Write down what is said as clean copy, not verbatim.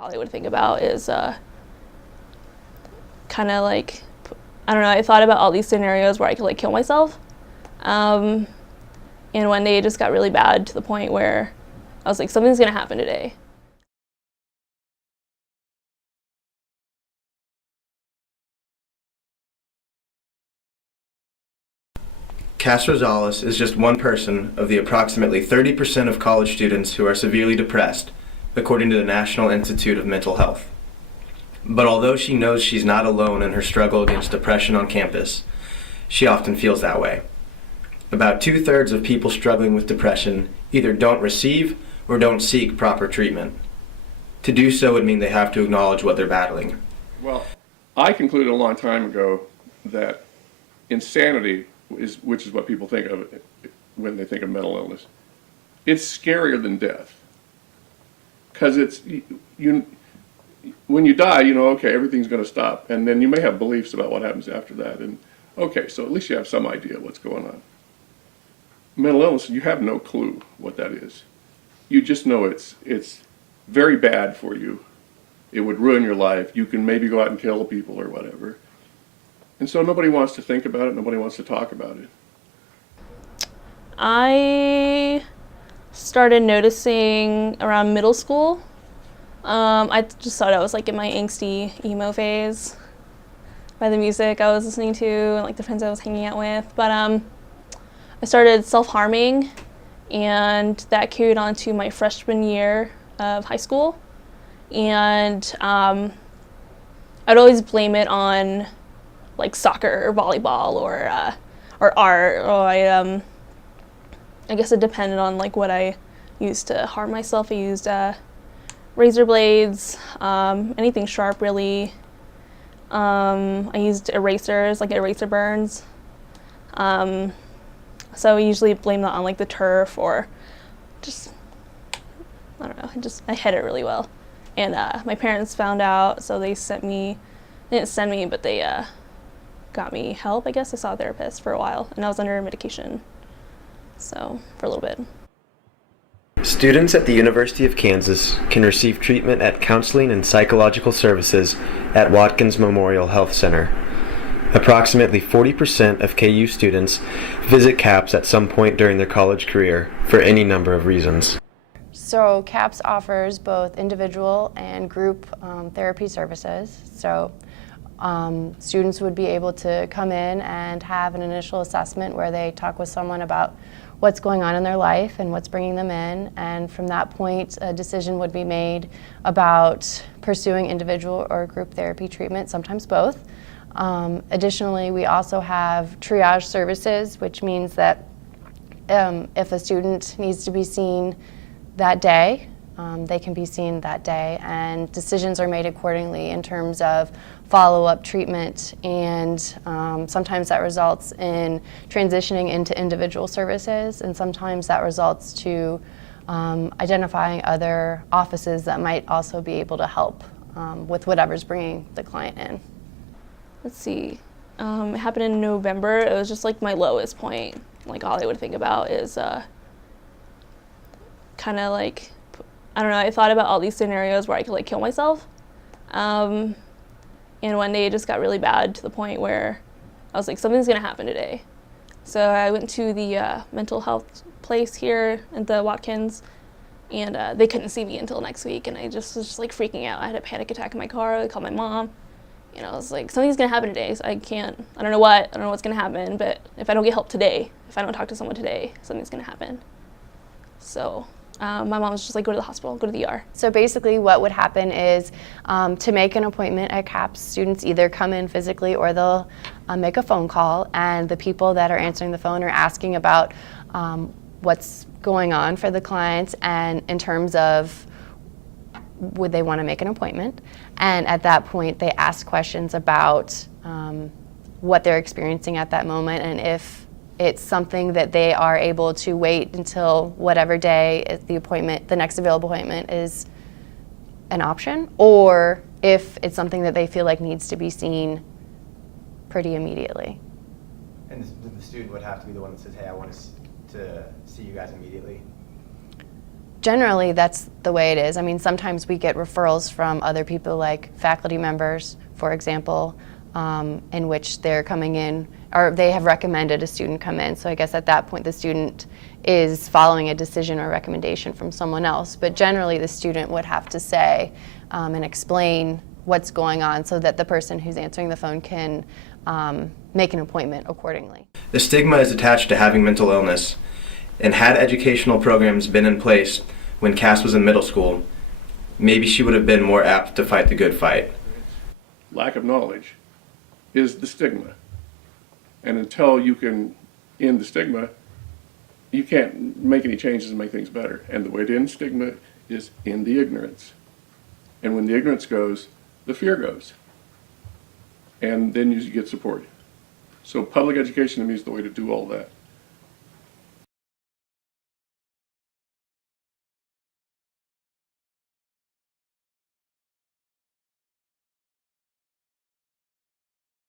All I would think about is kind of like, I don't know, I thought about all these scenarios where I could like kill myself. And one day it just got really bad to the point where I was like, something's gonna happen today. Cass Rosales is just one person of the approximately 30% of college students who are severely depressed, according to the National Institute of Mental Health. But although she knows she's not alone in her struggle against depression on campus, she often feels that way. About 2/3 of people struggling with depression either don't receive or don't seek proper treatment. To do so would mean they have to acknowledge what they're battling. Well, I concluded a long time ago that insanity which is what people think of when they think of mental illness. It's scarier than death, because when you die, you know, okay, everything's going to stop, and then you may have beliefs about what happens after that, and okay, so at least you have some idea what's going on. Mental illness, you have no clue what that is. You just know it's very bad for you. It would ruin your life. You can maybe go out and kill people or whatever. And so nobody wants to think about it, nobody wants to talk about it. I started noticing around middle school. I just thought I was like in my angsty emo phase by the music I was listening to and like the friends I was hanging out with. But I started self-harming, and that carried on to my freshman year of high school. And I'd always blame it on like soccer or volleyball or art, or I guess it depended on like what I used to harm myself. I used razor blades, anything sharp really. I used erasers, like eraser burns. So I usually blame that on like the turf, or just, I don't know, I hid it really well. And my parents found out, so they didn't send me, but they got me help, I guess. I saw a therapist for a while, and I was under medication, so for a little bit. Students at the University of Kansas can receive treatment at Counseling and Psychological Services at Watkins Memorial Health Center. Approximately 40% of KU students visit CAPS at some point during their college career for any number of reasons. So CAPS offers both individual and group therapy services. So students would be able to come in and have an initial assessment where they talk with someone about what's going on in their life and what's bringing them in, and from that point a decision would be made about pursuing individual or group therapy treatment, sometimes both. Additionally, we also have triage services, which means that if a student needs to be seen that day, they can be seen that day, and decisions are made accordingly in terms of follow-up treatment, and sometimes that results in transitioning into individual services, and sometimes that results to identifying other offices that might also be able to help with whatever's bringing the client in. Let's see, it happened in November. It was just like my lowest point. Like all I would think about is kind of like, I don't know, I thought about all these scenarios where I could like kill myself. And one day it just got really bad to the point where I was like, something's gonna happen today. So I went to the mental health place here at the Watkins, and they couldn't see me until next week, and I just was just like freaking out. I had a panic attack in my car. I called my mom, and I was like, something's gonna happen today, so I don't know what's gonna happen, but if I don't get help today, if I don't talk to someone today, something's gonna happen. So my mom was just like, go to the hospital, go to the ER. So basically what would happen is to make an appointment at CAPS, students either come in physically or they'll make a phone call, and the people that are answering the phone are asking about what's going on for the clients, and in terms of would they want to make an appointment. And at that point they ask questions about what they're experiencing at that moment, and if it's something that they are able to wait until whatever day the next available appointment is an option, or if it's something that they feel like needs to be seen pretty immediately. And the student would have to be the one that says, hey, I want to see you guys immediately? Generally, that's the way it is. I mean, sometimes we get referrals from other people, like faculty members, for example, in which they're coming in, or they have recommended a student come in. So I guess at that point, the student is following a decision or recommendation from someone else. But generally, the student would have to say and explain what's going on so that the person who's answering the phone can make an appointment accordingly. The stigma is attached to having mental illness, and had educational programs been in place when Cass was in middle school, maybe she would have been more apt to fight the good fight. Lack of knowledge is the stigma. And until you can end the stigma, you can't make any changes and make things better. And the way to end stigma is in the ignorance. And when the ignorance goes, the fear goes. And then you get support. So public education to me is the way to do all that.